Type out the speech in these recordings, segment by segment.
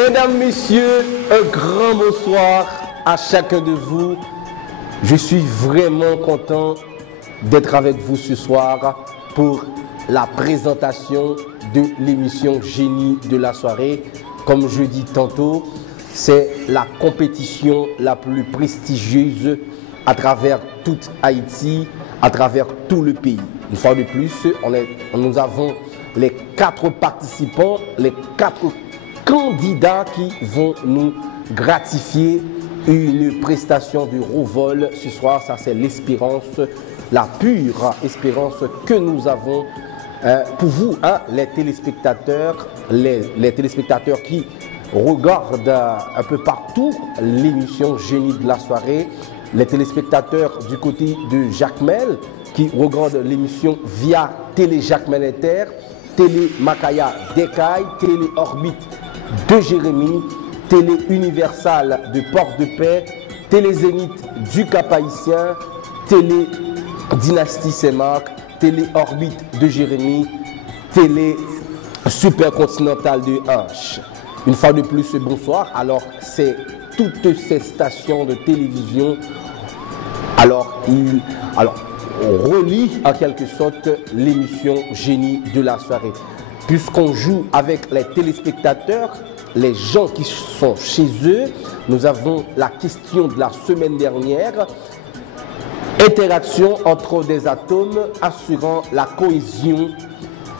Mesdames, Messieurs, un grand bonsoir à chacun de vous. Je suis vraiment content d'être avec vous ce soir pour la présentation de l'émission Génie de la soirée. Comme je dis tantôt, c'est la compétition la plus prestigieuse à travers toute Haïti, à travers tout le pays. Une fois de plus, nous avons les 4 participants, les 4 candidats qui vont nous gratifier une prestation de rovol ce soir. Ça, c'est l'espérance, la pure espérance que nous avons pour vous, hein, les téléspectateurs qui regardent un peu partout l'émission Génie de la soirée, les téléspectateurs du côté de Jacmel qui regardent l'émission via Télé Jacmel Inter, Télé Makaya d'Ekaï, Télé Orbite de Jérémy, Télé Universal de Port-de-Paix, Télé Zénith du Cap-Haïtien, Télé Dynastie Saint-Marc, Télé Orbite de Jérémy, Télé Supercontinental de Hanche. Une fois de plus, bonsoir. Alors, c'est toutes ces stations de télévision. Alors, on relie en quelque sorte l'émission Génie de la soirée. Puisqu'on joue avec les téléspectateurs, les gens qui sont chez eux, nous avons la question de la semaine dernière. Interaction entre des atomes assurant la cohésion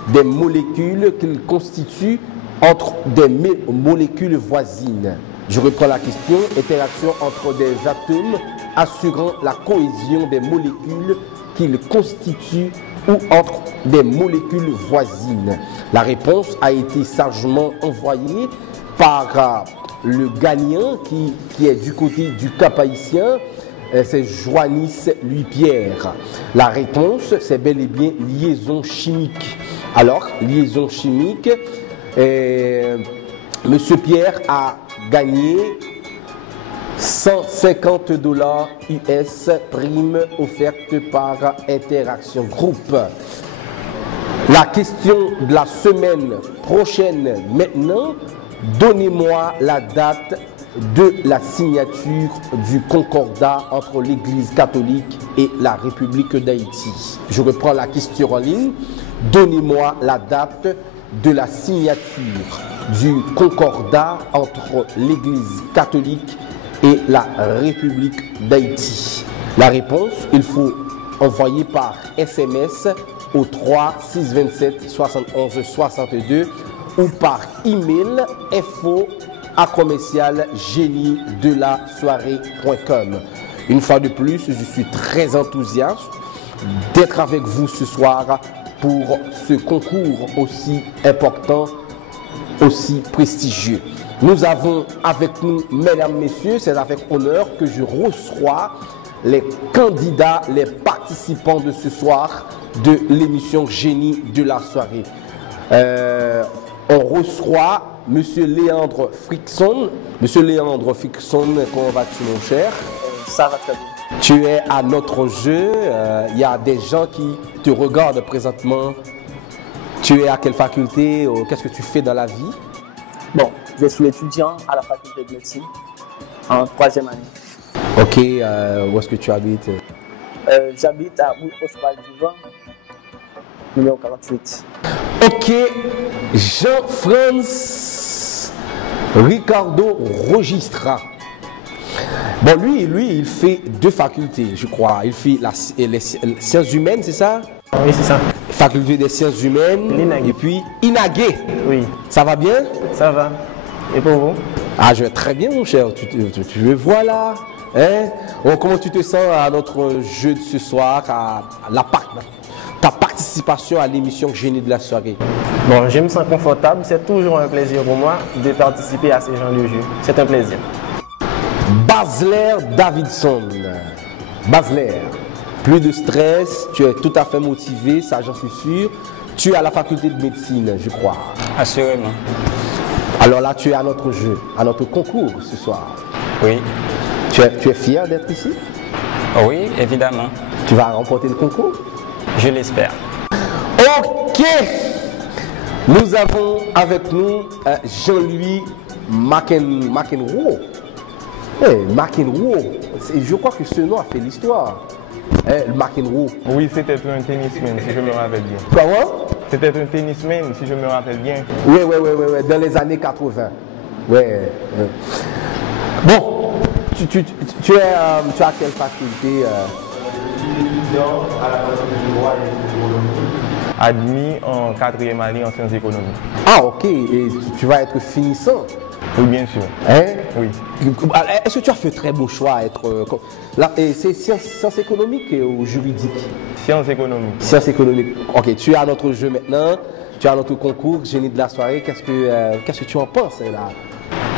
des molécules qu'ils constituent entre des molécules voisines. Je reprends la question. Interaction entre des atomes assurant la cohésion des molécules qu'ils constituent ou entre des molécules voisines. La réponse a été sagement envoyée par le gagnant qui est du côté du Cap-Haïtien. C'est Joannis Louis-Pierre. La réponse, c'est bel et bien liaison chimique. Alors, liaison chimique, Monsieur Pierre a gagné 150 $ US prime offerte par Interaction Group. La question de la semaine prochaine maintenant, donnez-moi la date de la signature du concordat entre l'Église catholique et la République d'Haïti. Je reprends la question en ligne. Donnez-moi la date de la signature du concordat entre l'Église catholique et la République d'Haïti. La réponse, il faut envoyer par SMS au 3 627 71 62 ou par email info@géniedelasoirée.com. Une fois de plus, je suis très enthousiaste d'être avec vous ce soir pour ce concours aussi important, aussi prestigieux. Nous avons avec nous, mesdames, messieurs, c'est avec honneur que je reçois les candidats, les participants de ce soir de l'émission Génie de la soirée. On reçoit Monsieur Léandre Frickson. Monsieur Léandre Frickson, comment vas-tu, mon cher? Ça va très bien. Tu es à notre jeu. Il y a des gens qui te regardent présentement. Tu es à quelle faculté? Qu'est-ce que tu fais dans la vie? Bon, je suis étudiant à la faculté de médecine en 3e année. Ok, où est-ce que tu habites? J'habite à Hospal-du-Vent, numéro 48. Ok, Jean-France Ricardo Registra. Bon, lui, il fait 2 facultés, je crois. Il fait les sciences humaines, c'est ça? Oui, c'est ça. Faculté des sciences humaines. Et puis Inagué. Oui. Ça va bien? Ça va. Et pour vous? Ah, je vais très bien, mon cher. Tu me vois là, hein? Oh, comment tu te sens à notre jeu de ce soir, ta participation à l'émission Génie de la soirée? Bon, je me sens confortable. C'est toujours un plaisir pour moi de participer à ces genres de jeux. C'est un plaisir. Basler Davidson. Basler, plus de stress, tu es tout à fait motivé, ça j'en suis sûr. Tu es à la faculté de médecine, je crois. Assurément. Alors là, tu es à notre jeu, à notre concours ce soir. Oui. Tu es fier d'être ici? Oui, évidemment. Tu vas remporter le concours? Je l'espère. Ok. Nous avons avec nous Jean-Louis McEnroe. McEnroe. Je crois que ce nom a fait l'histoire. McEnroe. Oui, c'était un tennisman, si je me rappelle bien. Comment? C'était un tennisman, si je me rappelle bien. Oui, dans les années 80. Ouais. Bon, tu as quelle faculté Admis en 4e année en sciences économiques. Ah, ok. Et tu vas être finissant. Oui, bien sûr. Hein? Oui. Est-ce que tu as fait très beau choix à être. C'est sciences économiques ou juridiques? Sciences économiques. Sciences économiques. Ok, tu es à notre jeu maintenant. Tu es à notre concours, génie de la soirée. Qu'est-ce que tu en penses là?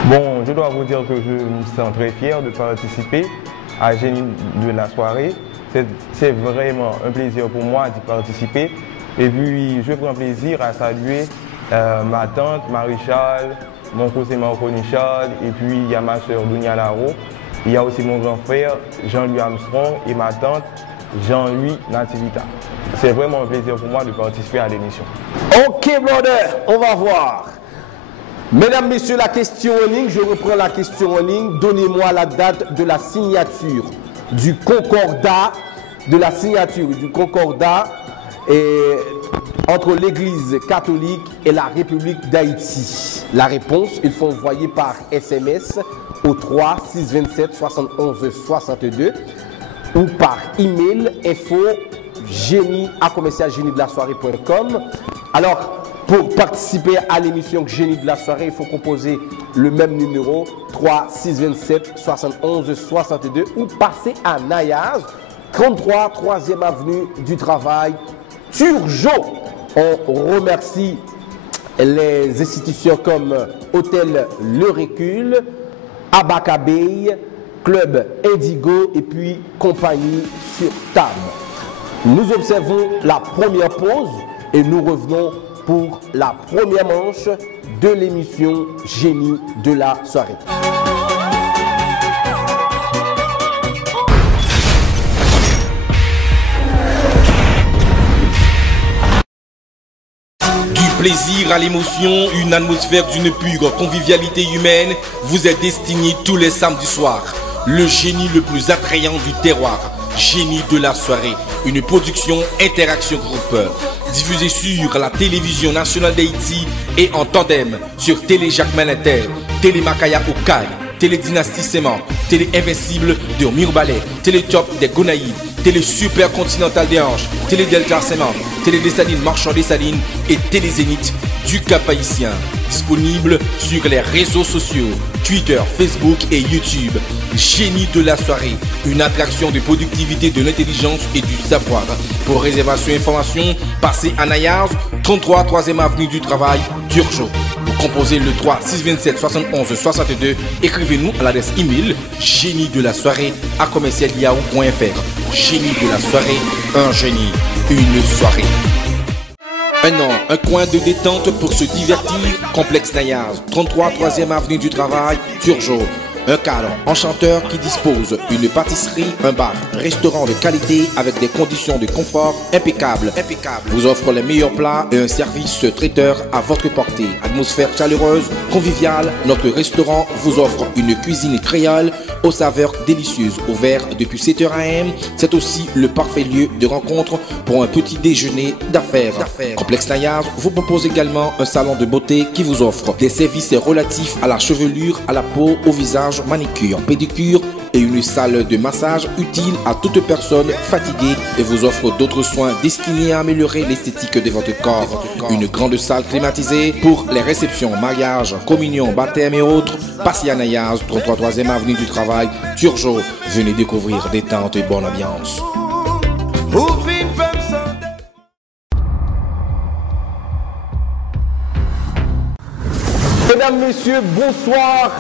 Bon, je dois vous dire que je me sens très fier de participer à Génie de la soirée. C'est vraiment un plaisir pour moi d'y participer. Et puis, je prends plaisir à saluer ma tante Marie-Charles, mon cousin Marconi Charles, et puis il y a ma soeur Dunia Laro. Il y a aussi mon grand frère Jean-Louis Armstrong et ma tante Jean-Louis Nativita. C'est vraiment un plaisir pour moi de participer à l'émission. Ok, brother, on va voir. Mesdames, messieurs, la question en ligne, je reprends la question en ligne. Donnez-moi la date de la signature du concordat, entre l'Église catholique et la République d'Haïti. La réponse, il faut envoyer par SMS au 3 627 71 62 ou par email info génie@génie-de-la-soirée.com. Alors, pour participer à l'émission Génie de la soirée, il faut composer le même numéro 3 627 71 62 ou passer à Nayaz, 33 3e avenue du Travail, Turgeau. On remercie les institutions comme Hôtel Le Récul, Abacabeille, Club Indigo et puis Compagnie sur Table. Nous observons la première pause et nous revenons pour la première manche de l'émission Génie de la soirée. Du plaisir à l'émotion, une atmosphère d'une pure convivialité humaine vous est destinée tous les samedis soirs. Le génie le plus attrayant du terroir, Génie de la soirée, une production Interaction Group, diffusée sur la télévision nationale d'Haïti et en tandem sur Télé Jacques Malinter, Télé Makaya Okaï, Télé Dynastie Séman, Télé Invincible de Mirbalais, Télé Top des Gonaïves, Télé Super Continental des Anges, Télé Delta Séman, Télé Dessalines Marchand Dessalines et Télé Zénith du Cap-Haïtien. Disponible sur les réseaux sociaux, Twitter, Facebook et YouTube. Génie de la soirée, une attraction de productivité, de l'intelligence et du savoir. Pour réservation et information, passez à Nayaz, 33 3e avenue du Travail, Turgeau. Vous composez le 3 627 71 62. Écrivez-nous à l'adresse email génie-de-la-soirée@commercial-yahoo.fr. Génie de la soirée, un génie, une soirée. Un an, un coin de détente pour se divertir. Complexe Nayaz, 33 3e avenue du Travail, Turgeau. Un cadre enchanteur qui dispose d'une pâtisserie, un bar, restaurant de qualité avec des conditions de confort impeccables. Vous offre les meilleurs plats et un service traiteur à votre portée. Atmosphère chaleureuse, conviviale, notre restaurant vous offre une cuisine créole aux saveurs délicieuses. Ouvert depuis 7h AM, c'est aussi le parfait lieu de rencontre pour un petit déjeuner d'affaires. Complexe Nayaz vous propose également un salon de beauté qui vous offre des services relatifs à la chevelure, à la peau, au visage, manicure, pédicure et une salle de massage utile à toute personne fatiguée et vous offre d'autres soins destinés à améliorer l'esthétique de votre corps. Une grande salle climatisée pour les réceptions, mariages, communions, baptêmes et autres. Passez à Nayaz, 33 3e avenue du Travail, Turgeau. Venez découvrir détente et bonne ambiance. Mesdames, messieurs, bonsoir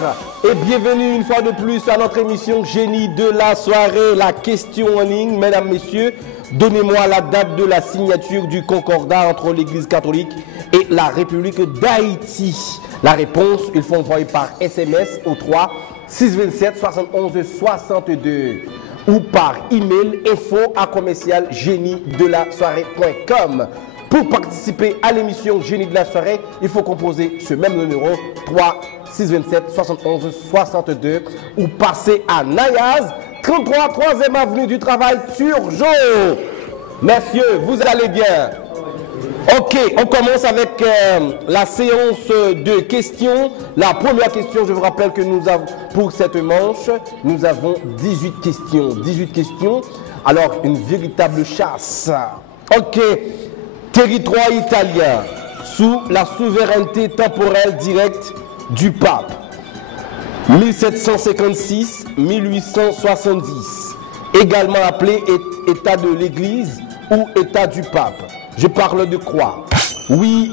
et bienvenue une fois de plus à notre émission Génie de la soirée, la question en ligne. Mesdames, messieurs, Donnez-moi la date de la signature du concordat entre l'Église catholique et la République d'Haïti. La réponse, il faut envoyer par SMS au 3 627 71 62 ou par email info@commercialgeniedelasoirée.com. Pour participer à l'émission Génie de la soirée, il faut composer ce même numéro 3 627 71 62 ou passer à Nayaz 33 3e avenue du Travail Turgeau. Messieurs, vous allez bien? Ok, on commence avec la séance de questions. La première question, je vous rappelle que nous avons, pour cette manche, nous avons 18 questions. 18 questions, alors une véritable chasse. Ok, territoire italien, sous la souveraineté temporelle directe du pape. 1756-1870, également appelé État de l'Église ou État du pape. Je parle de quoi? Oui,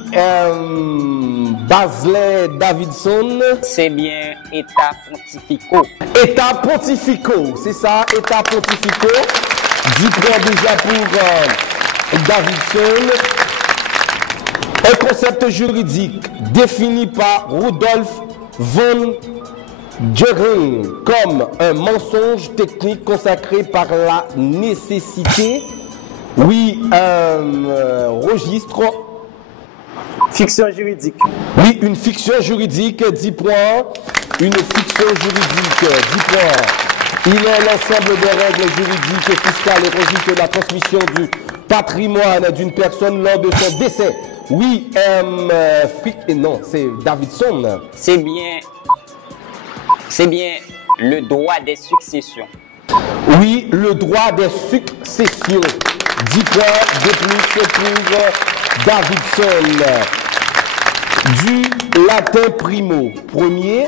Basley Davidson. C'est bien État pontificaux. État pontificaux, c'est ça, État pontificaux. 10 points déjà pour Davidson. Un concept juridique défini par Rudolf von Jering comme un mensonge technique consacré par la nécessité. Oui, registre. Fiction juridique. Oui, une fiction juridique, 10 points. Une fiction juridique, 10 points. Il est l'ensemble des règles juridiques et fiscales et registre la transmission du patrimoine d'une personne lors de son décès. Oui, non, c'est Davidson. C'est bien le droit des successions. Oui, le droit des successions. 10 points de plus pour Davidson. Du latin primo, premier,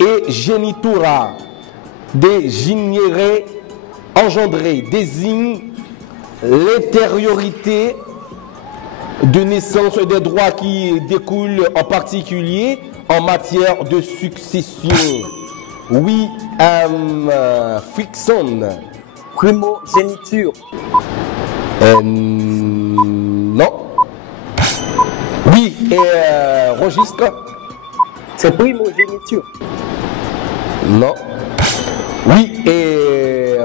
et genitura, dégénéré, engendré, désigne l'intériorité de naissance des droits qui découlent en particulier en matière de succession. Oui, Frickson. Primogéniture. Non. Oui, registre. C'est primogéniture. Non. Oui, et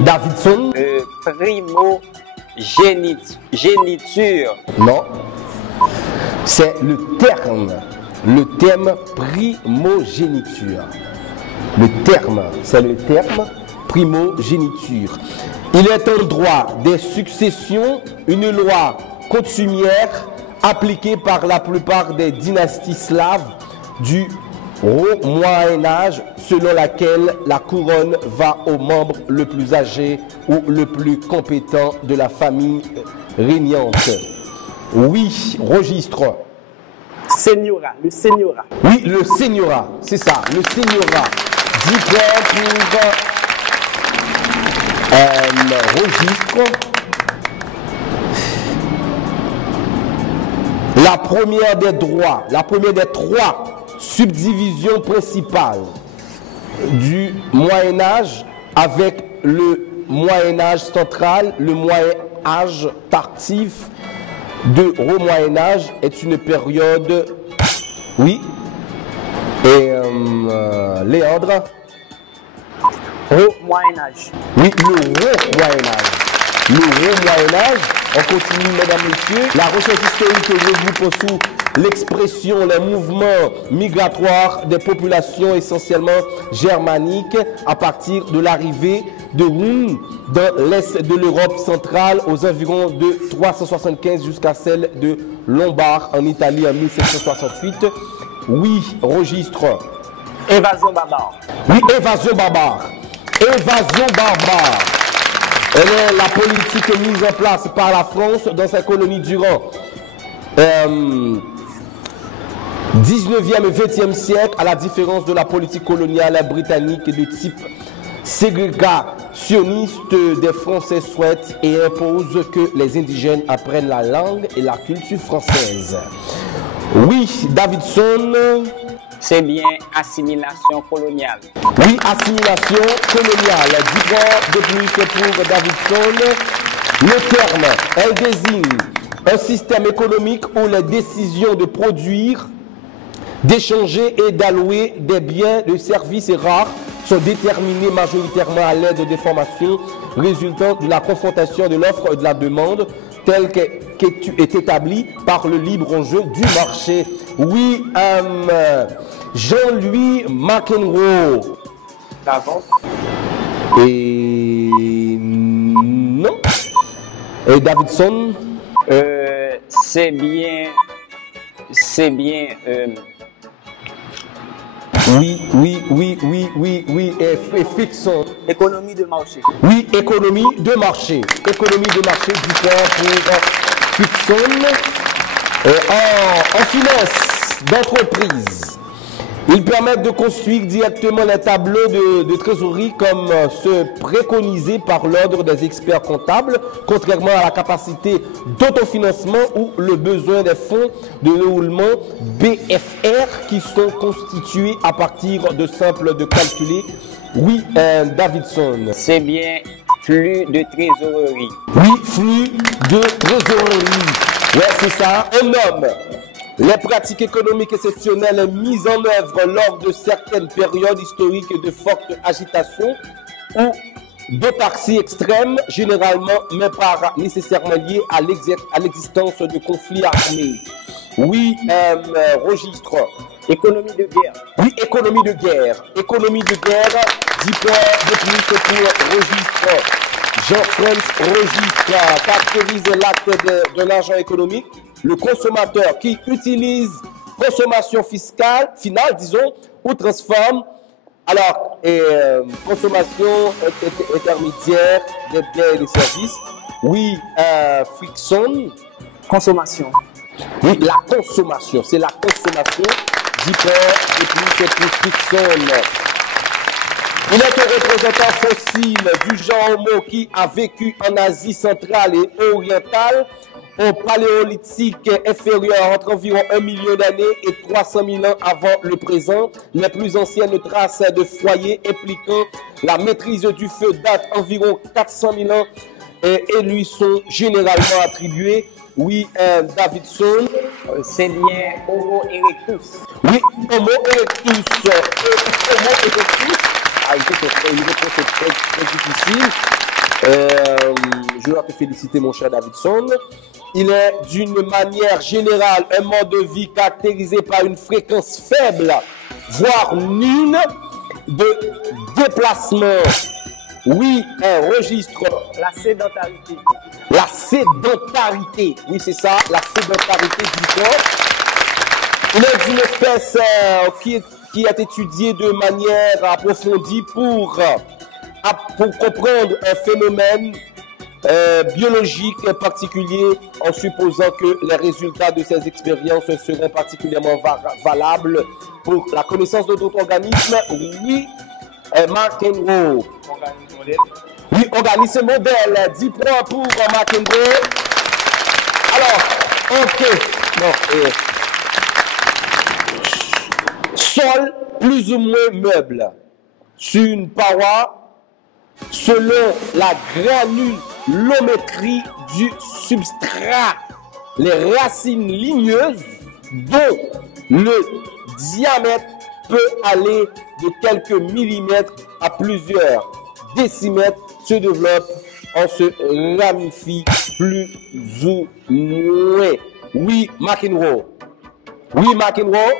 Davidson. Primogéniture. Non. C'est le terme. Le terme primogéniture. Le terme, c'est le terme primogéniture. Il est un droit des successions, une loi coutumière appliquée par la plupart des dynasties slaves du Haut Moyen-Âge, selon laquelle la couronne va au membre le plus âgé ou le plus compétent de la famille régnante. Oui, registre. Seigneura, le seigneura. Oui, le seigneura, c'est ça, le seigneura. 10 points pour registre. La première des droits, la première des 3 subdivisions principales du Moyen-Âge avec le Moyen-Âge central, le Moyen-Âge tardif de Haut Moyen-Âge est une période, oui, et Léandre. Haut Moyen-Âge. Oui, le Haut Moyen-Âge. Le Haut Moyen-Âge, on continue, mesdames, messieurs. La recherche historique regroupe sous l'expression les mouvements migratoires des populations essentiellement germaniques à partir de l'arrivée de Hun dans l'est de l'Europe centrale aux environs de 375 jusqu'à celle de Lombard en Italie en 1768. Oui, registre. Évasion barbare. Oui, évasion barbare. Évasion barbare. Elle est la politique mise en place par la France dans sa colonie durant 19e et 20e siècle, à la différence de la politique coloniale britannique de type ségrégationniste des Français souhaitent et imposent que les indigènes apprennent la langue et la culture française. Oui, Davidson. C'est bien assimilation coloniale. Oui, assimilation coloniale. 10 points de plus pour Davidson. Le terme, elle désigne un système économique où les décisions de produire, d'échanger et d'allouer des biens, de services et rares sont déterminées majoritairement à l'aide des formations résultant de la confrontation de l'offre et de la demande telle qu'est établie par le libre jeu du marché. Oui, Jean-Louis McEnroe. D'avance. Et non. Et Davidson. C'est bien. Oui, et Frickson. Économie de marché. Oui, économie de marché. Économie de marché, du point pour Frickson. En finance d'entreprise, ils permettent de construire directement les tableaux de trésorerie comme ceux préconisés par l'ordre des experts comptables, contrairement à la capacité d'autofinancement ou le besoin des fonds de déroulement BFR qui sont constitués à partir de simples de calculer. Oui, Davidson. C'est bien flux de trésorerie. Oui, flux de trésorerie. Ouais, c'est ça. On nomme les pratiques économiques exceptionnelles mises en œuvre lors de certaines périodes historiques de forte agitation ou d'autarcie extrême, généralement, mais pas nécessairement liées à l'existence de conflits armés. Oui, registre. Économie de guerre. Oui, économie de guerre. Économie de guerre, 10 points de plus pour registre. Jean-François Registre caractérise l'acte de l'argent économique. Le consommateur qui utilise consommation fiscale, finale, disons, ou transforme, alors, consommation intermédiaire des biens et des services. Oui, Frickson. Consommation. Oui, la consommation, c'est la consommation. 10 points et plus pour Frickson. Il est un représentant fossile du genre Homo qui a vécu en Asie centrale et orientale au paléolithique inférieur entre environ 1 million d'années et 300 000 ans avant le présent. Les plus anciennes traces de foyers impliquant la maîtrise du feu datent environ 400 000 ans et lui sont généralement attribuées. Oui, Davidson. C'est bien Homo erectus. Oui, Homo erectus. Homo erectus. Ah, une réponse très difficile. Je dois te féliciter, mon cher Davidson. Il est d'une manière générale un mode de vie caractérisé par une fréquence faible, voire nulle, de déplacement. Oui, un registre. La sédentarité. La sédentarité. Oui, c'est ça, la sédentarité du corps. Il est d'une espèce qui est étudiée de manière approfondie pour comprendre un phénomène biologique particulier en supposant que les résultats de ces expériences seraient particulièrement valables pour la connaissance de d'autres organismes. Oui, McEnroe. Organisme modèle. Oui, organisme modèle. 10 points pour McEnroe. Alors, ok. Non, sol plus ou moins meuble sur une paroi selon la granulométrie du substrat. Les racines ligneuses dont le diamètre peut aller de quelques millimètres à plusieurs décimètres se développent en se ramifie plus ou moins. Oui, McEnroe. Oui, McEnroe.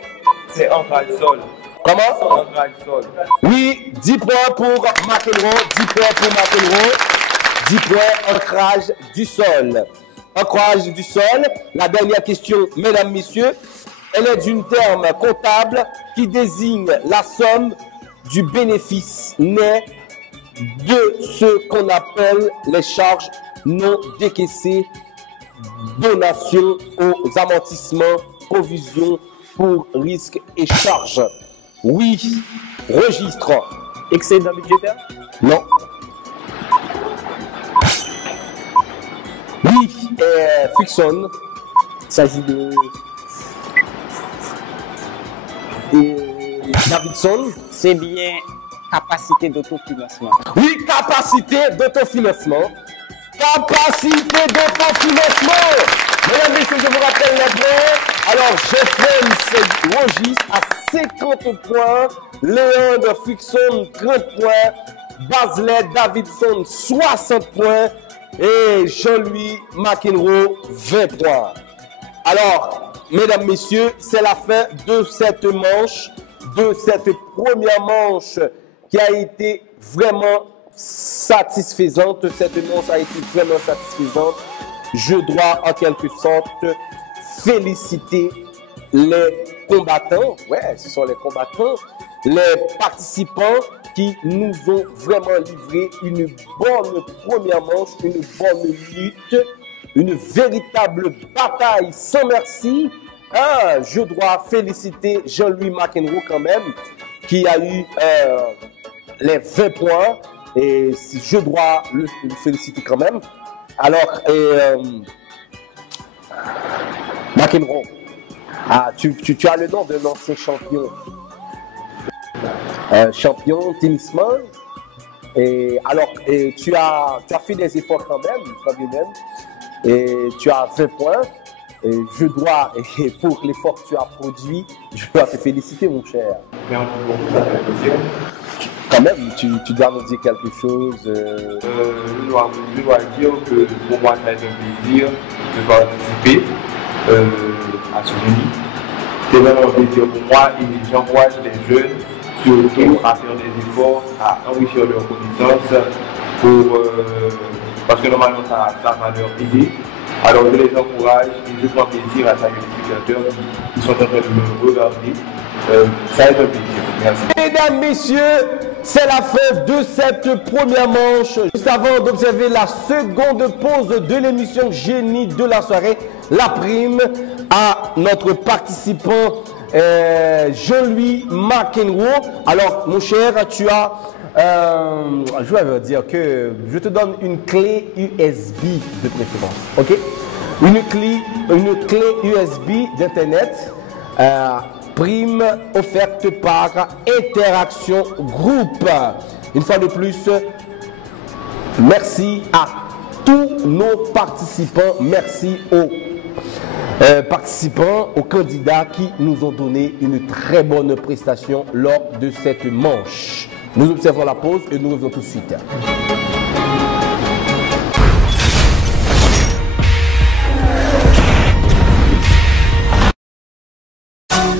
C'est ancrage sol. Comment? Ancrage sol. Oui, 10 points pour McEnroe, 10 points pour McEnroe, 10 points ancrage du sol. Ancrage du sol, la dernière question, mesdames, messieurs, elle est d'une terme comptable qui désigne la somme du bénéfice net de ce qu'on appelle les charges non décaissées, donations aux amortissements, provisions pour risques et charges. Oui, registre. Excédent budgétaire. Non. Oui, Frickson. Il s'agit de Davidson. C'est bien capacité d'autofinancement. Oui, capacité d'autofinancement. Capacité d'autofinancement. Mesdames et messieurs, je vous rappelle les points. Alors, Jeffrey Rogis à 50 points. Léandre Frickson, 30 points. Basley Davidson, 60 points. Et Jean-Louis McEnroe, 20 points. Alors, mesdames, messieurs, c'est la fin de cette manche, de cette première manche qui a été vraiment satisfaisante. Cette manche a été vraiment satisfaisante. Je dois en quelque sorte féliciter les combattants. Ouais, ce sont les combattants, les participants qui nous ont vraiment livré une bonne première manche, une bonne lutte, une véritable bataille sans merci. Ah, je dois féliciter Jean-Louis McEnroe quand même, qui a eu les 20 points. Et je dois le féliciter quand même. Alors, McEnroe, tu as le nom d'un ancien champion. Champion tennisman. Et alors, tu as fait des efforts quand même. Et tu as 20 points. Et je dois, et pour l'effort que tu as produit, je dois te féliciter, mon cher. Merci beaucoup, ça fait plaisir. Quand même, tu dois nous dire quelque chose. Je dois dire que pour moi, ça a été un plaisir de participer à ce génie. C'est vraiment un plaisir pour moi et j'encourage les jeunes surtout à faire des efforts, à enrichir leurs connaissances parce que normalement ça va leur aider. Alors je les encourage et je prends plaisir à saluer les spectateurs qui sont en train de me regarder. Ça a été un plaisir. Merci. Mesdames, messieurs, c'est la fin de cette première manche. Juste avant d'observer la seconde pause de l'émission Génie de la soirée, la prime à notre participant Jean-Louis McEnroe. Alors, mon cher, tu as, je vais dire que je te donne une clé USB de préférence, ok? Une clé USB d'Internet, prime offerte par Interaction Group. Une fois de plus, merci à tous nos participants, merci aux participants, aux candidats qui nous ont donné une très bonne prestation lors de cette manche. Nous observons la pause et nous revenons tout de suite.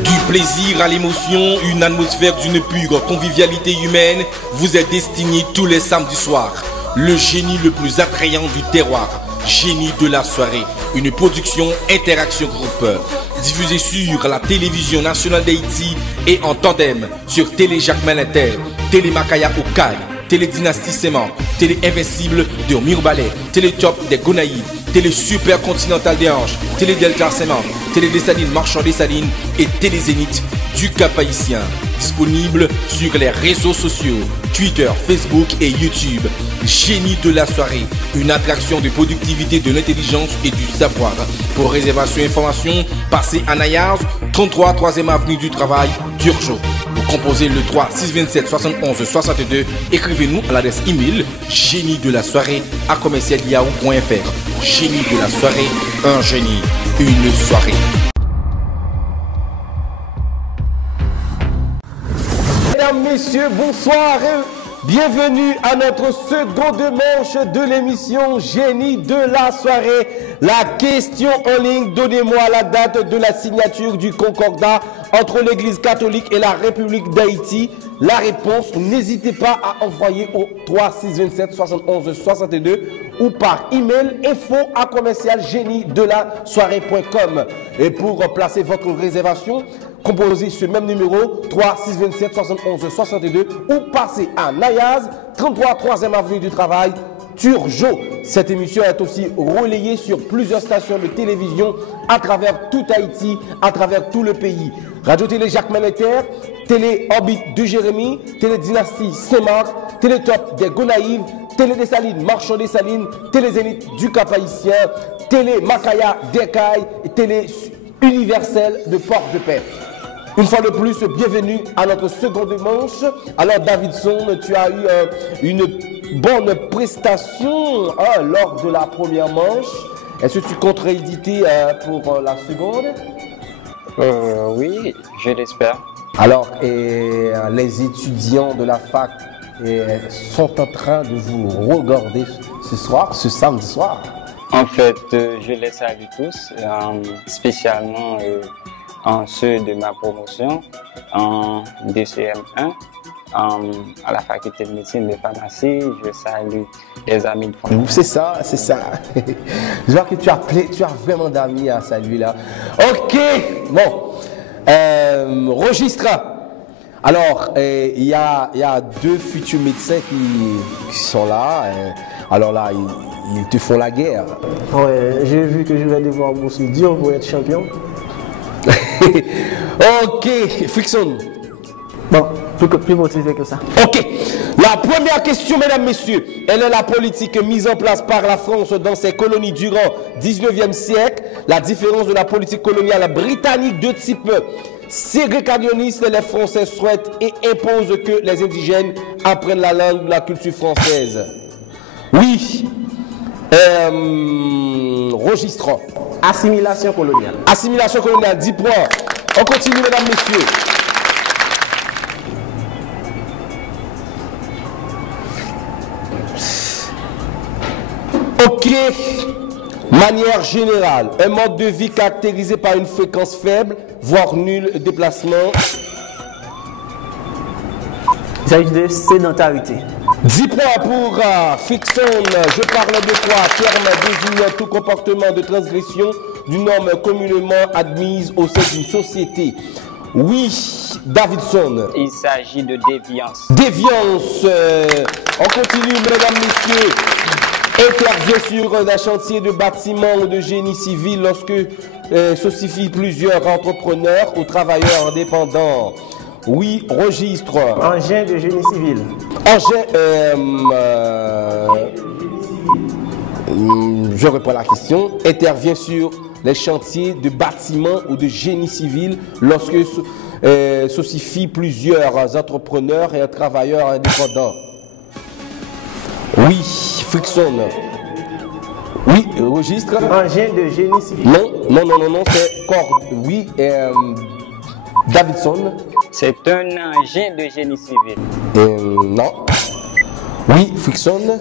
Du plaisir à l'émotion, une atmosphère d'une pure convivialité humaine vous est destinée tous les samedis soirs. Le génie le plus attrayant du terroir. Génie de la soirée, une production Interaction Group, diffusée sur la télévision nationale d'Haïti et en tandem sur Télé Jacques Malinter, Télé Makaya Okaï, Télé Dynastie Séman, Télé Invincible de Mirbalais, Télé Top des Gonaïves, Télé Super Continental des Anges, Télé Delta Séman, Télé Dessalines Marchand Dessalines et Télé Zénith du Cap-Haïtien. Disponible sur les réseaux sociaux, Twitter, Facebook et YouTube. Génie de la soirée, une attraction de productivité, de l'intelligence et du savoir. Pour réservation et information, passez à Nayaz, 33 3e avenue du Travail, Turgeot. Vous composez le 3 627 71 62. Écrivez-nous à l'adresse email génie de la soirée à commercial.yahoo.fr. Génie de la soirée, un génie, une soirée. Mesdames, messieurs, bonsoir et bienvenue à notre seconde manche de l'émission Génie de la soirée. La question en ligne, donnez-moi la date de la signature du concordat entre l'Église catholique et la République d'Haïti. La réponse, n'hésitez pas à envoyer au 3 627 71 62 ou par email info@commercialgénie-de-la-soirée.com. Et pour placer votre réservation, composez ce même numéro 3 627 71 62 ou passez à Nayaz, 33 3e avenue du Travail, Turgeot. Cette émission est aussi relayée sur plusieurs stations de télévision à travers tout Haïti, à travers tout le pays. Radio Télé Jacques Malinter, Télé Orbite de Jérémy, Télé Dynastie Saint-Marc, Télé Top des Gonaïves, Télé Dessalines Marchand Dessalines, Télé Zénith du Cap-Haïtien, Télé Makaya d'Ekaï et Télé Universelle de Port-de-Paix. Une fois de plus, bienvenue à notre seconde manche. Alors Davidson, tu as eu une bonne prestation lors de la première manche. Est-ce que tu comptes rééditer pour la seconde? Oui, je l'espère. Alors, les étudiants de la fac sont en train de vous regarder ce soir, ce samedi soir. En fait, je les salue tous, spécialement ceux de ma promotion en DCM1, à la faculté de médecine de pharmacie. Je salue les amis de famille. C'est ça, c'est ça. Je vois que tu as vraiment d'amis à saluer là. Ok, bon, registre. Alors, il y a deux futurs médecins qui sont là. Alors là, ils te font la guerre. Ouais, j'ai vu que je vais devoir bosser dur pour être champion. Ok, Frickson. Bon, plus motivé que ça. Ok, la première question, mesdames, messieurs, elle est la politique mise en place par la France dans ses colonies durant le 19e siècle. La différence de la politique coloniale britannique de type ségrégationniste, les Français souhaitent et imposent que les indigènes apprennent la langue de la culture française. Oui. Registre. Assimilation coloniale. Assimilation coloniale, 10 points. On continue, mesdames, messieurs. Ok. Manière générale, un mode de vie caractérisé par une fréquence faible, voire nulle déplacement. Il s'agit de sédentarité. 10 points pour Frickson. Je parle de quoi? Terme désignant tout comportement de transgression d'une norme communément admise au sein d'une société. Oui, Davidson. Il s'agit de déviance. Déviance. On continue, mesdames, messieurs. Intervient sur un chantier de bâtiment ou de génie civil lorsque s'ossifient plusieurs entrepreneurs ou travailleurs indépendants. Oui, registre. Engin de génie civil. Je reprends la question. Intervient sur les chantiers de bâtiment ou de génie civil lorsque s'ossifient plusieurs entrepreneurs et travailleurs indépendants. Oui, Frickson. Oui, registre. Engin de génie civil. Non, c'est corps. Oui, Davidson. C'est un engin de génie civil. Non. Oui, Frickson.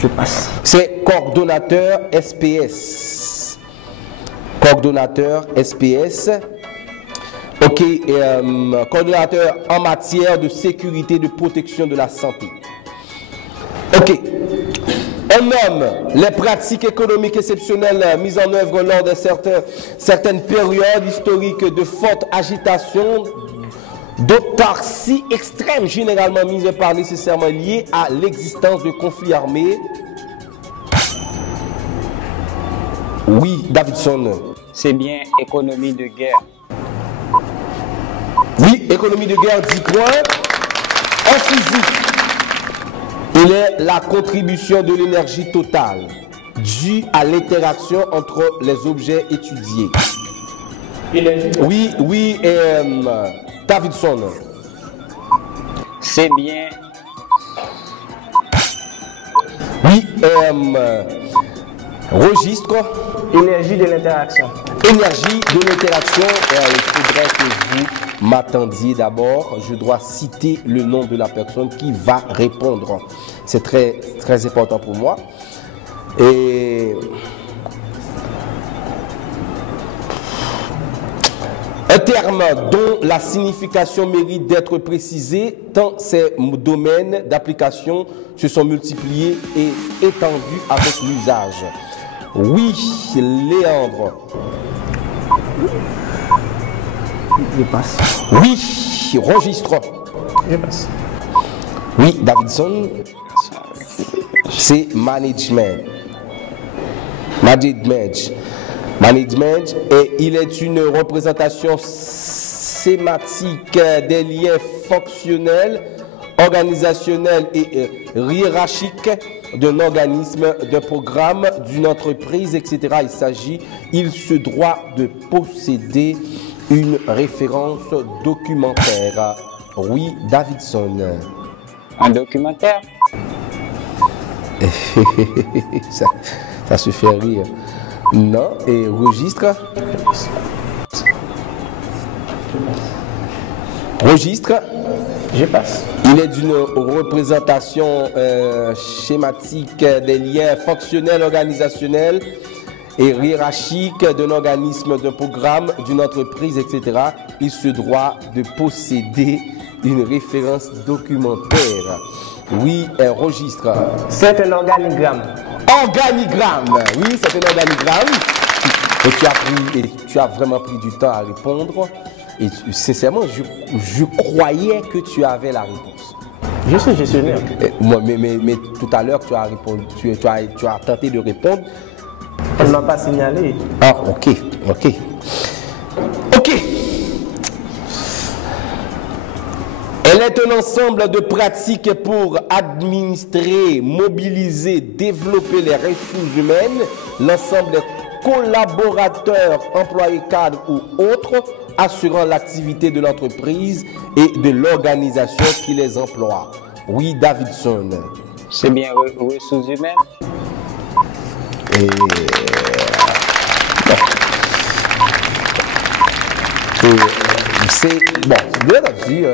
Je passe. C'est coordonnateur SPS. Coordonnateur SPS. Ok, coordonnateur en matière de sécurité et de protection de la santé. Ok. On nomme les pratiques économiques exceptionnelles mises en œuvre lors de certaines périodes historiques de forte agitation, d'autarcie extrême, généralement mises par nécessairement liées à l'existence de conflits armés. Oui, Davidson. C'est bien économie de guerre. Oui, économie de guerre, 10 points. En physique, il est la contribution de l'énergie totale due à l'interaction entre les objets étudiés. Oui, Davidson. C'est bien. Oui, registre. Énergie de l'interaction. Énergie de l'interaction. Il faudrait que vous m'attendiez d'abord. Je dois citer le nom de la personne qui va répondre. C'est très, très important pour moi. Et un terme dont la signification mérite d'être précisée, tant ces domaines d'application se sont multipliés et étendus avec l'usage. Oui, Léandre. Je passe. Oui, registre. Je passe. Oui, Davidson. C'est management. Management, et il est une représentation sématique des liens fonctionnels, organisationnels et hiérarchiques d'un organisme, d'un programme, d'une entreprise, etc. Il se doit de posséder une référence documentaire? Oui, Davidson. Un documentaire? ça se fait rire. Non, et registre? Registre? Je passe. Il est d'une représentation schématique des liens fonctionnels, organisationnels et hiérarchiques d'un organisme, d'un programme, d'une entreprise, etc. Il se doit de posséder une référence documentaire. Oui, un registre. C'est un organigramme. Organigramme. Oui, c'est un organigramme. Et tu as vraiment pris du temps à répondre. Et sincèrement, je croyais que tu avais la réponse. Je suis gestionnaire. Mais tout à l'heure, tu as répondu, tu as tenté de répondre. Elle ne m'a pas signalé. Ah, ok. Elle est un ensemble de pratiques pour administrer, mobiliser, développer les ressources humaines, l'ensemble des collaborateurs, employés cadres ou autres, assurant l'activité de l'entreprise et de l'organisation qui les emploie. Oui, Davidson. C'est bien ressources humaines? C'est bon, bien entendu,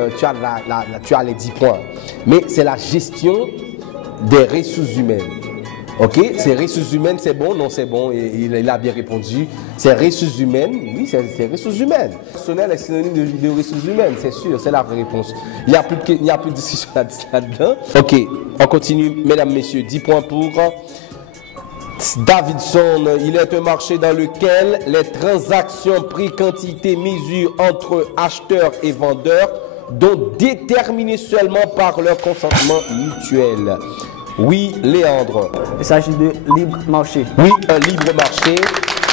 tu as les 10 points, mais c'est la gestion des ressources humaines. Ok, c'est ressources humaines, c'est bon, non c'est bon, et il a bien répondu. C'est ressources humaines, oui, c'est ressources humaines. Personnel est synonyme de ressources humaines, c'est sûr, c'est la vraie réponse. Il n'y a plus de discussion là-dedans. Ok, on continue, mesdames, messieurs, 10 points pour Davidson. Il est un marché dans lequel les transactions, prix, quantité, mesure entre acheteurs et vendeurs, dont déterminées seulement par leur consentement mutuel. Oui, Léandre. Il s'agit de libre marché. Oui, un libre marché.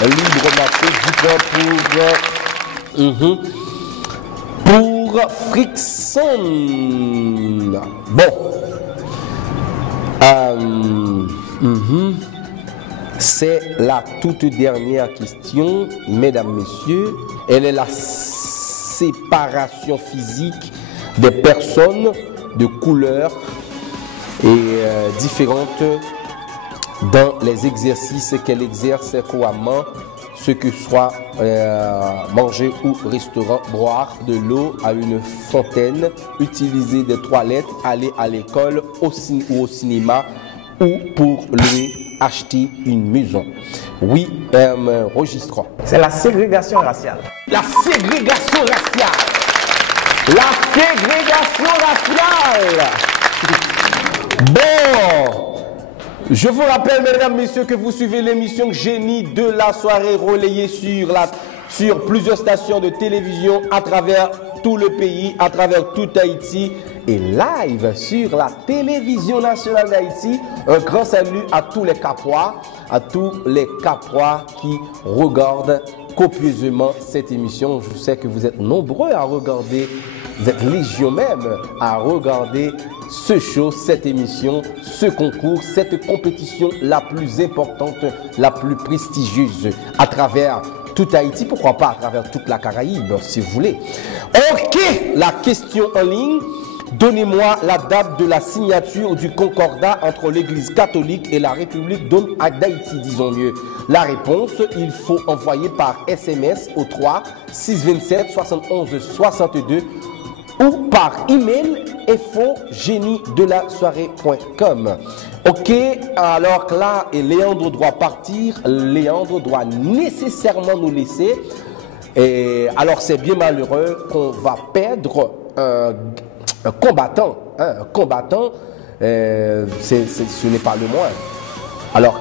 Un libre marché, 10 points pour Frickson. Bon. C'est la toute dernière question, mesdames, messieurs. Elle est la séparation physique des personnes de couleur et différentes dans les exercices qu'elle exerce couramment, ce que soit manger ou restaurant, boire de l'eau à une fontaine, utiliser des toilettes, aller à l'école ou au cinéma ou pour louer, acheter une maison. Oui, registre. C'est la ségrégation raciale. La ségrégation raciale. La ségrégation raciale. Bon, je vous rappelle, mesdames, messieurs, que vous suivez l'émission Génie de la soirée relayée sur plusieurs stations de télévision à travers tout le pays, à travers tout Haïti et live sur la télévision nationale d'Haïti. Un grand salut à tous les Capois, qui regardent copieusement cette émission. Je sais que vous êtes nombreux à regarder, vous êtes légion même à regarder ce show, cette émission, ce concours, cette compétition la plus importante, la plus prestigieuse à travers tout Haïti, pourquoi pas à travers toute la Caraïbe, si vous voulez. Ok, la question en ligne. Donnez-moi la date de la signature du concordat entre l'Église catholique et la République d'Haïti, disons mieux. La réponse, il faut envoyer par SMS au 3 627 71 62 ou par email info@géniedelasoirée.com. Ok, alors que là, et Léandre doit partir, Léandre doit nécessairement nous laisser. Et alors c'est bien malheureux qu'on va perdre un combattant. Hein, un combattant, ce n'est pas le moins. Alors,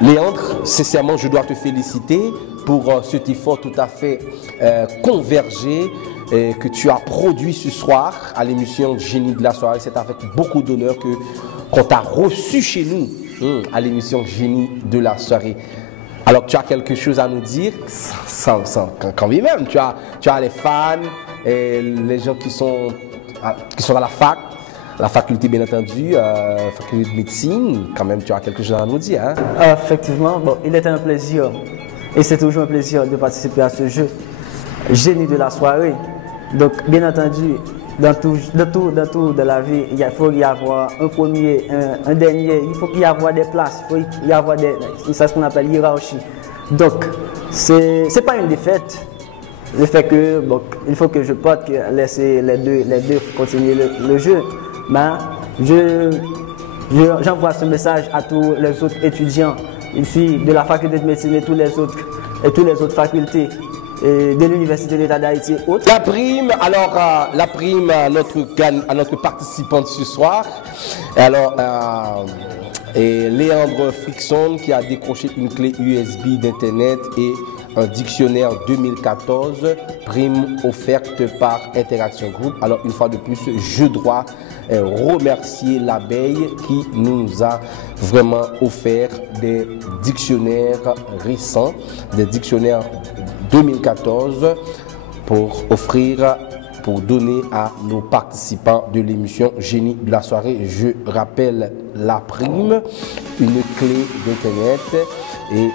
Léandre, sincèrement, je dois te féliciter pour cet effort tout à fait convergé que tu as produit ce soir à l'émission Génie de la soirée. C'est avec beaucoup d'honneur qu'on t'a reçu chez nous à l'émission Génie de la soirée. Alors, tu as quelque chose à nous dire, quand même, tu as les fans, et les gens qui sont à la faculté bien entendu, faculté de médecine, quand même tu as quelque chose à nous dire. Hein? Effectivement, bon, il était un plaisir, et c'est toujours un plaisir de participer à ce jeu. génie de la soirée. Donc, bien entendu, dans tout de la vie, il faut y avoir un premier, un dernier, il faut qu'il y avoir des places, il faut y avoir c'est ce qu'on appelle hiérarchie. Donc, c'est pas une défaite. Le fait que, bon, il faut que je porte, laisser les deux continuer le jeu. Mais j'envoie ce message à tous les autres étudiants ici de la faculté de médecine et toutes les autres facultés de l'Université d'État d'Haïti et autres. La prime, alors la prime à notre participante ce soir. Alors, et Léandre Frickson qui a décroché une clé USB d'Internet et un dictionnaire 2014, prime offerte par Interaction Group. Alors une fois de plus, je dois remercier l'abeille qui nous a vraiment offert des dictionnaires récents, des dictionnaires 2014 pour donner à nos participants de l'émission Génie de la soirée. Je rappelle la prime, une clé d'Internet et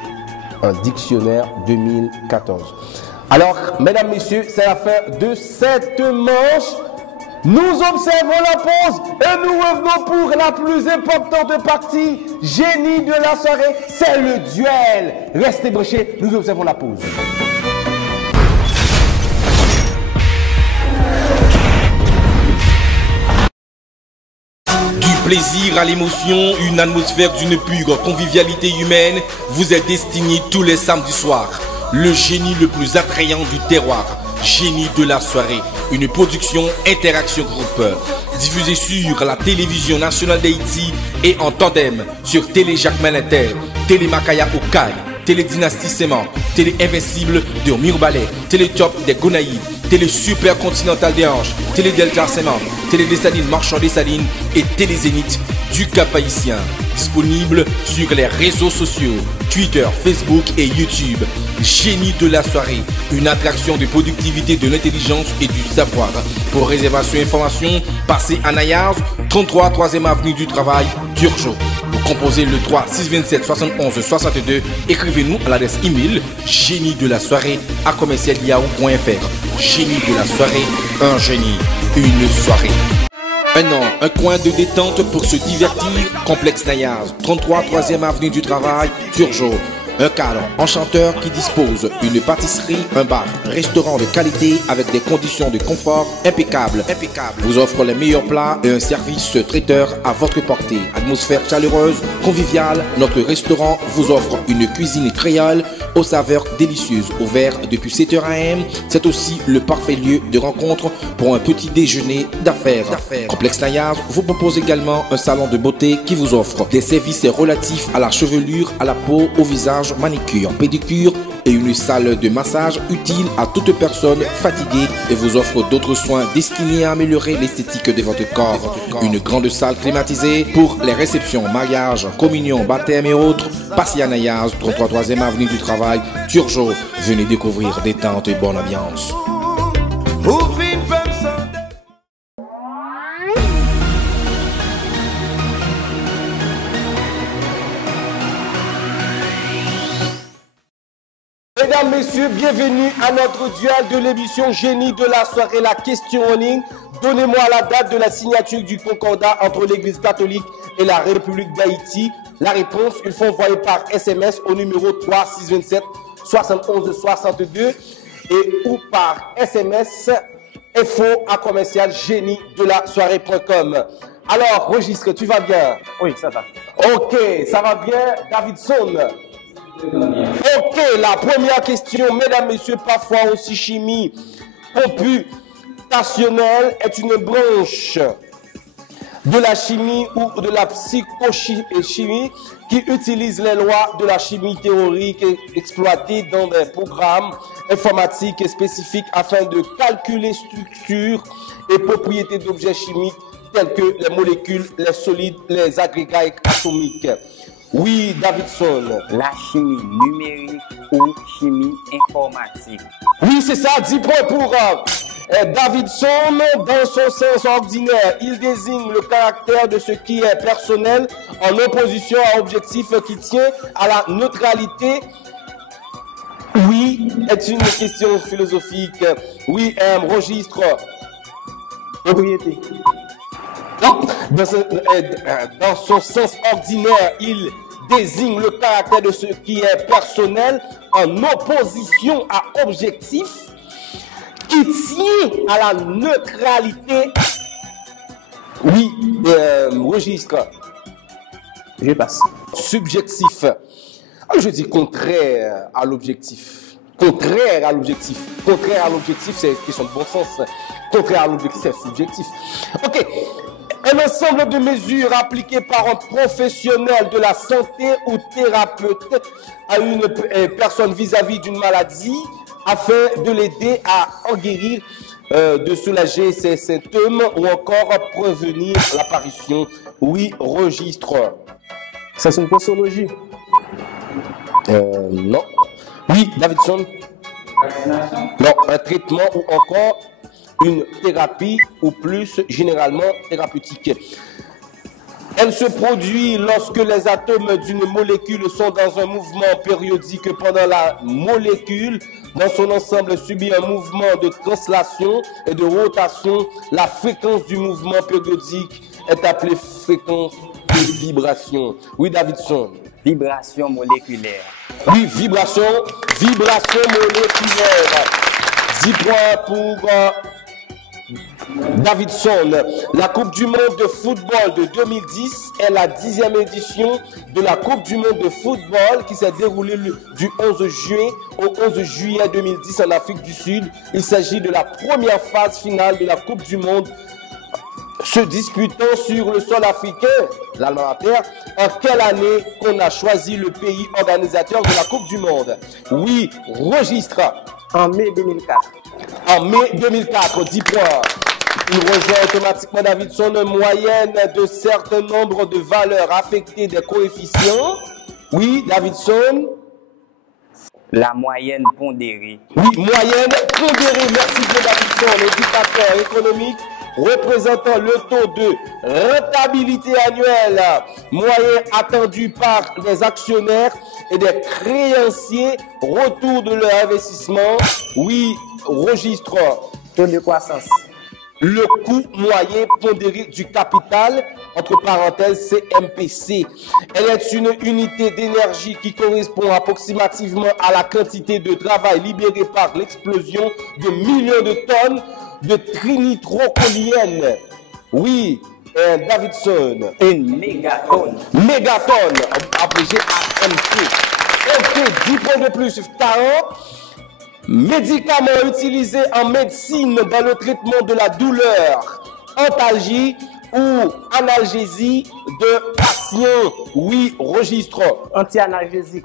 un dictionnaire 2014. Alors, mesdames, messieurs, c'est la fin de cette manche. Nous observons la pause et nous revenons pour la plus importante partie, Génie de la soirée, c'est le duel. Restez branchés, nous observons la pause. Plaisir à l'émotion, une atmosphère d'une pure convivialité humaine vous est destiné tous les samedis soirs. Le génie le plus attrayant du terroir, Génie de la soirée, une production Interaction Group, diffusée sur la télévision nationale d'Haïti et en tandem sur Télé Jacques Malinter, Télé Makaya Okaï, Télé Dynastie Séman, Télé Invincible de Mirbalais, Télé Top des Gonaïves, Télé Super Continental des Anges, Télé Delta Séman, Télé Dessalines Marchand Dessalines et Télé Zénith du Cap-Haïtien. Disponible sur les réseaux sociaux, Twitter, Facebook et YouTube. Génie de la soirée, une attraction de productivité, de l'intelligence et du savoir. Pour réservation et information, passez à Nayars, 33 3e avenue du Travail, Turgeot. Vous composez le 3 627 71 62. Écrivez-nous à l'adresse email génie de la soirée à commercial.yahoo.fr. Génie de la soirée, un génie, une soirée. Un an, un coin de détente pour se divertir. Complexe Nayars, 33 3e avenue du Travail, Turgeot. Un cadre enchanteur qui dispose d'une pâtisserie, un bar, restaurant de qualité avec des conditions de confort impeccables. Vous offre les meilleurs plats et un service traiteur à votre portée. Atmosphère chaleureuse, conviviale, notre restaurant vous offre une cuisine créole aux saveurs délicieuses. Ouvert depuis 7h AM, c'est aussi le parfait lieu de rencontre pour un petit déjeuner d'affaires. Complexe Nayars vous propose également un salon de beauté qui vous offre des services relatifs à la chevelure, à la peau, au visage, manicure, pédicure et une salle de massage utile à toute personne fatiguée et vous offre d'autres soins destinés à améliorer l'esthétique de votre corps. Une grande salle climatisée pour les réceptions, mariages, communions, baptêmes et autres. Passez à Nayars, 33 3e avenue du Travail, Turgeot. Venez découvrir détente et bonne ambiance. Mesdames, messieurs, bienvenue à notre duel de l'émission Génie de la soirée, la question en ligne. Donnez-moi la date de la signature du concordat entre l'Église catholique et la République d'Haïti. La réponse, il faut envoyer par SMS au numéro 3 627 71 62 et ou par SMS info@commercial génie de la soirée.com. Alors, Registre, tu vas bien? Oui, ça va. Ok, ça va bien, Davidson? Ok, la première question, mesdames, messieurs, parfois aussi chimie computationnelle est une branche de la chimie ou de la psychochimie qui utilise les lois de la chimie théorique exploitées dans des programmes informatiques spécifiques afin de calculer structure et propriétés d'objets chimiques tels que les molécules, les solides, les agrégats atomiques. Oui, Davidson. La chimie numérique ou chimie informatique. Oui, c'est ça, 10 points pour Davidson. Dans son sens ordinaire, il désigne le caractère de ce qui est personnel en opposition à un objectif qui tient à la neutralité. Oui, est une question philosophique. Oui, registre. Propriété. Non, dans son sens ordinaire, il désigne le caractère de ce qui est personnel en opposition à objectif qui tient à la neutralité. Oui, registre. Je passe. Subjectif. Je dis contraire à l'objectif. Contraire à l'objectif. Contraire à l'objectif, c'est une question de bon sens. Contraire à l'objectif, c'est subjectif. Ok. Un ensemble de mesures appliquées par un professionnel de la santé ou thérapeute à une personne vis-à-vis d'une maladie afin de l'aider à en guérir, de soulager ses symptômes ou encore prévenir l'apparition. Oui, registre. C'est une posologie. Non. Oui, Davidson. Vaccination. Non, un traitement ou encore une thérapie ou plus généralement thérapeutique. Elle se produit lorsque les atomes d'une molécule sont dans un mouvement périodique pendant la molécule dans son ensemble subit un mouvement de translation et de rotation. La fréquence du mouvement périodique est appelée fréquence de vibration. Oui, Davidson. Vibration moléculaire. Oui, vibration moléculaire. 10 points pour Davidson. La Coupe du monde de football de 2010 est la 10e édition de la Coupe du monde de football qui s'est déroulée du 11 juin au 11 juillet 2010 en Afrique du Sud. Il s'agit de la première phase finale de la Coupe du monde se disputant sur le sol africain, l'Allemagne. En quelle année qu'on a choisi le pays organisateur de la Coupe du monde? Oui, registre. En mai 2004. En mai 2004, 10 points. Il rejoint automatiquement Davidson une moyenne de certain nombre de valeurs affectées des coefficients. Oui, Davidson. La moyenne pondérée. Oui, moyenne pondérée. Merci bien, Davidson. L'indicateur économique représentant le taux de rentabilité annuelle moyen attendu par les actionnaires et des créanciers, retour de leur investissement. Oui, registre. Taux de croissance. Le coût moyen pondéré du capital, entre parenthèses CMPC. Elle est une unité d'énergie qui correspond approximativement à la quantité de travail libérée par l'explosion de millions de tonnes de trinitrocolienne. Oui, Davidson. Une mégatonne. Mégatonne, abrégé à MP. MP, 10 points de plus, 40. Médicaments utilisés en médecine dans le traitement de la douleur, antalgie ou analgésie de patients. Oui, registre. Anti-analgésique.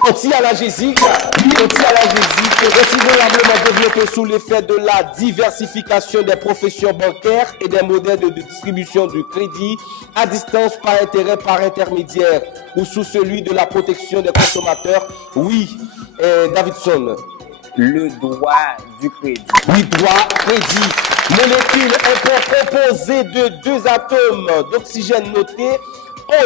Anti-analgésique, oui, anti-analgésique, considérablement développé sous l'effet de la diversification des professions bancaires et des modèles de distribution du crédit à distance par intérêt par intermédiaire ou sous celui de la protection des consommateurs. Oui, Davidson. Le droit du crédit. Oui, droit, crédit. Molécule composée de 2 atomes d'oxygène notés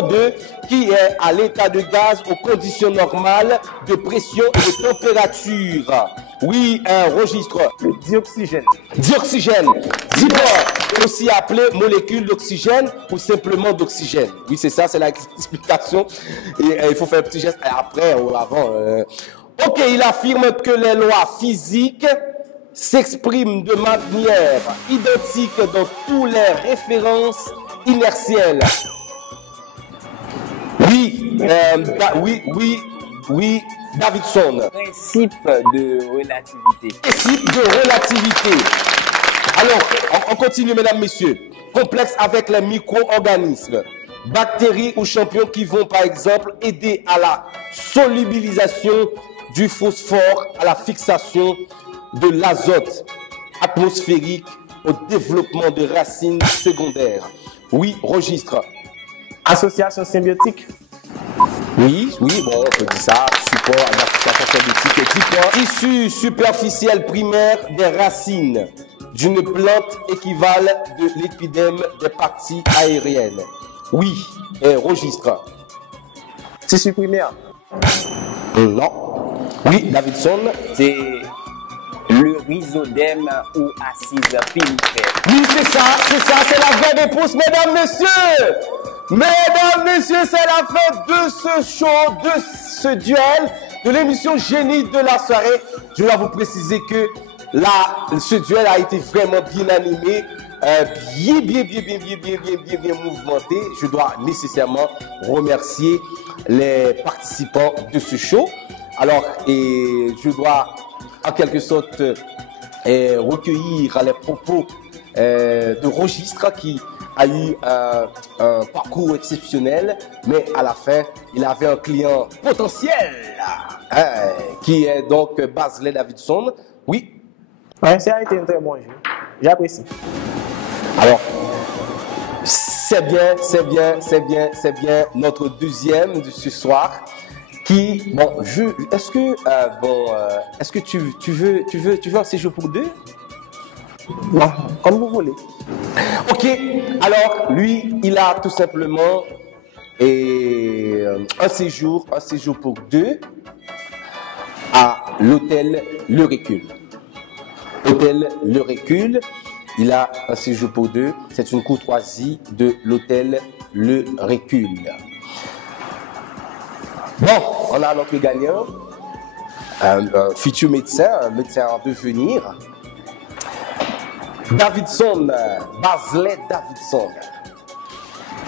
O2 qui est à l'état de gaz aux conditions normales de pression et de température. Oui, un registre. Le dioxygène. Dioxygène. Dis-moi, aussi appelé molécule d'oxygène ou simplement d'oxygène. Oui, c'est ça, c'est l'explication. Et il faut faire un petit geste après ou avant. Ok, il affirme que les lois physiques s'expriment de manière identique dans toutes les références inertielles. Oui, oui, Davidson. Principe de relativité. Principe de relativité. Alors, on continue, mesdames, messieurs. Complexe avec les micro-organismes, bactéries ou champignons qui vont, par exemple, aider à la solubilisation du phosphore, à la fixation de l'azote atmosphérique, au développement de racines secondaires. Oui, registre. Association symbiotique. Oui, bon, on peut dire ça. Support à l'association symbiotique. 10 points. Tissu superficiel primaire des racines d'une plante équivalent de l'épidème des parties aériennes. Oui, registre. Tissu primaire. Non. Oui, Davidson. C'est le rhizodème ou assise pinnifère. Oui, c'est la vraie réponse, mesdames, messieurs. Mesdames, messieurs, c'est la fin de ce show, de ce duel, de l'émission Génie de la soirée. Je dois vous préciser que là, ce duel a été vraiment bien animé, bien mouvementé. Je dois nécessairement remercier les participants de ce show. Alors, et je dois en quelque sorte recueillir les propos de Registre qui a eu un parcours exceptionnel, mais à la fin, il avait un client potentiel qui est donc Basley Davidson. Oui. Ouais, ça a été un très bon jeu. J'apprécie. Alors, c'est bien notre deuxième de ce soir. Qui, bon, est-ce que tu veux un séjour pour deux? Non, comme vous voulez. Ok, alors lui, il a tout simplement un séjour pour deux à l'hôtel Le Récul. Hôtel Le Récul, il a un séjour pour deux. C'est une courtoisie de l'hôtel Le Récul. Bon, on a notre gagnant, un futur médecin, un médecin en devenir. Davidson, Basley Davidson.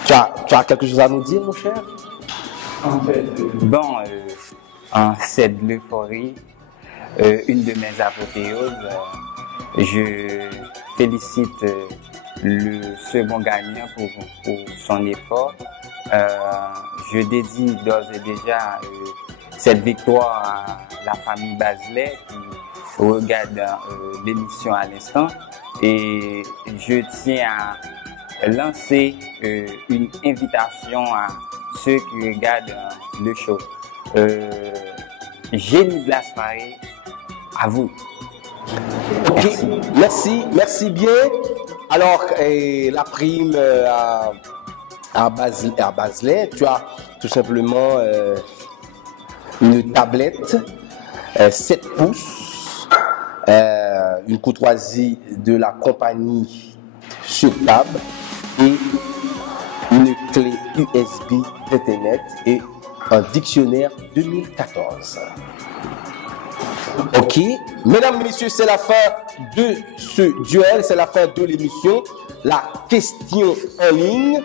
Tu as quelque chose à nous dire, mon cher? En fait, bon, c'est de l'euphorie, une de mes apothéoses. Je félicite le second gagnant pour son effort. Je dédie d'ores et déjà cette victoire à la famille Basley qui regarde l'émission à l'instant. Et je tiens à lancer une invitation à ceux qui regardent le show. Génie de la soirée, à vous. Okay. Merci bien. Alors, la prime à Basley, tu as tout simplement une tablette 7 pouces, une courtoisie de la compagnie sur table et une clé USB d'Internet et un dictionnaire 2014. Ok, mesdames, messieurs, c'est la fin de ce duel, c'est la fin de l'émission. La question en ligne,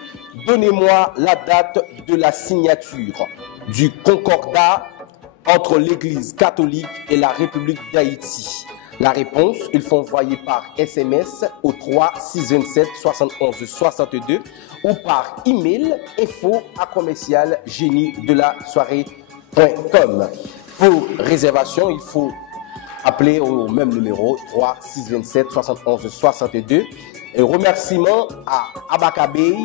donnez-moi la date de la signature du concordat entre l'Église catholique et la République d'Haïti. La réponse, il faut envoyer par SMS au 3 627 71 62 ou par email info@géniedelasoirée.com. Pour réservation, il faut appeler au même numéro 3 627 71 62. Et remerciements à Abakabey,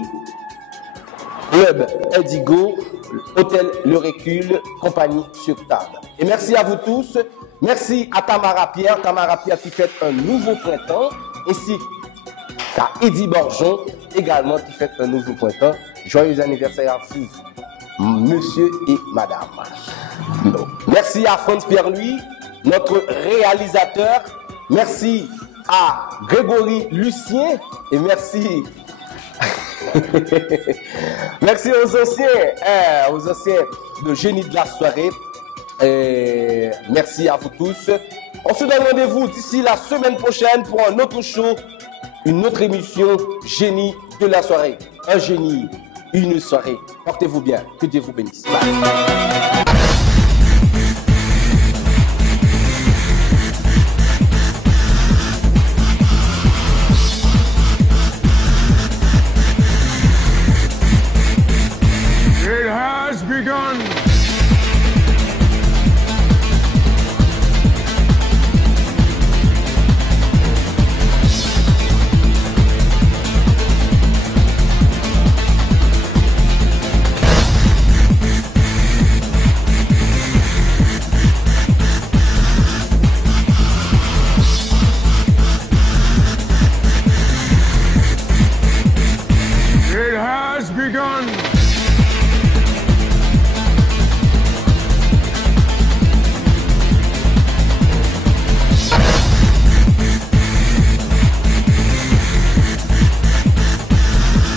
Club Indigo, Hôtel Le Récul, compagnie sur table. Et merci à vous tous. Merci à Tamara Pierre qui fait un nouveau printemps, ainsi qu'à Eddie Borjon, également qui fait un nouveau printemps. Joyeux anniversaire à vous, monsieur et madame. Merci à Franz Pierre-Louis, notre réalisateur. Merci à Grégory Lucien et merci. Merci aux anciens de Génie de la soirée. Et merci à vous tous. On se donne rendez-vous d'ici la semaine prochaine pour un autre show, une autre émission Génie de la soirée. Un génie, une soirée. Portez-vous bien. Que Dieu vous bénisse. Bye.